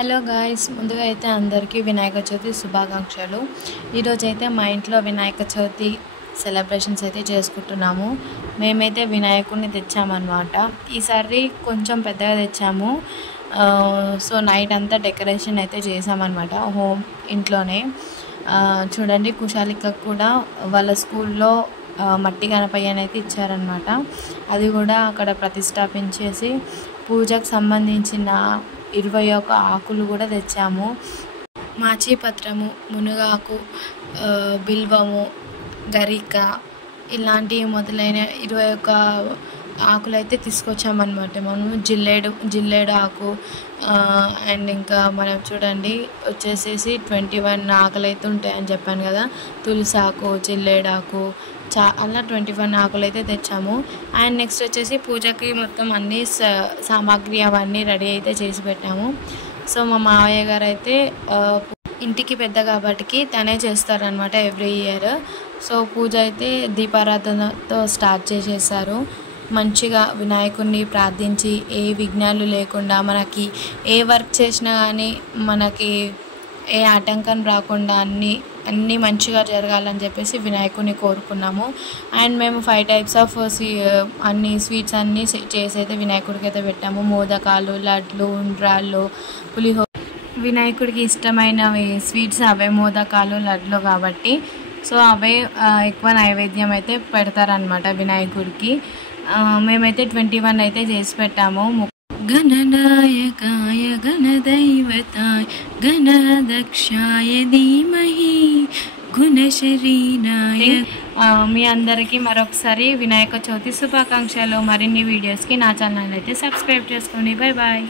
Hello guys, ముందుగా అయితే అందరికీ వినాయక చవితి శుభాకాంక్షలు. ఈరోజైతే మా ఇంట్లో వినాయక చవితి సెలబ్రేషన్స్ అయితే చేసుకుంటున్నాము. మేమైతే వినాయకుడిని తెచ్చామన్నమాట. ఈసారి కొంచెం పెద్దగా తెచ్చాము. సో నైట్ అంతా డెకరేషన్ అయితే చేసామన్నమాట ఇంట్లోనే. చూడండి, కుశాలికకు కూడా వాళ్ళ స్కూల్లో మట్టి గణపయ్యని అయితే ఇచ్చారనమాట. అది కూడా అక్కడ ప్రతిష్టాపించేసి పూజకు సంబంధించిన 21 ఆకులు కూడా తెచ్చాము. మాచిపత్రము, మునగాకు, బిల్వము, గరిక ఇలాంటివి మొదలైన 21 ఆకులు అయితే తీసుకొచ్చామన్నమాట. మనము జిల్లేడు ఆకు అండ్ ఇంకా మనం చూడండి వచ్చేసేసి 21 ఆకులు అయితే ఉంటాయని చెప్పాను కదా. తులసి ఆకు, జిల్లేడాకు అలా 21 ఆకులు అయితే తెచ్చాము. అండ్ నెక్స్ట్ వచ్చేసి పూజకి మొత్తం అన్ని సామాగ్రి అవన్నీ రెడీ అయితే చేసి పెట్టాము. సో మా మావయ్య గారు అయితే ఇంటికి పెద్ద కాబట్టి తనే చేస్తారనమాట ఎవ్రీ ఇయర్. సో పూజ అయితే దీపారాధనతో స్టార్ట్ చేసేసారు. మంచిగా వినాయకుడిని ప్రార్థించి ఏ విఘ్నాలు లేకుండా మనకి ఏ వర్క్ చేసినా కానీ మనకి ఏ ఆటంకం రాకుండా అన్నీ మంచిగా జరగాలని చెప్పేసి వినాయకుడిని కోరుకున్నాము. అండ్ మేము 5 టైప్స్ ఆఫ్ అన్ని స్వీట్స్ అన్నీ చేసి అయితే వినాయకుడికి అయితే పెట్టాము. మోదకాలు, లడ్లు, ఉండ్రాళ్ళు, పులిహోర. వినాయకుడికి ఇష్టమైనవి స్వీట్స్ అవే మోదకాలు, లడ్లు కాబట్టి సో అవే ఎక్కువ నైవేద్యం అయితే పెడతారనమాట వినాయకుడికి. మేమైతే 21 అయితే చేసి పెట్టాము. గణనాయకాయ గణదైవతాయ గణదక్షాయ ధీమహి గుణశరీరాయ. మీ అందరికీ మరొకసారి వినాయక చవితి శుభాకాంక్షలు. మరిన్ని వీడియోస్కి నా ఛానల్ అయితే సబ్స్క్రైబ్ చేసుకోండి. Bye bye.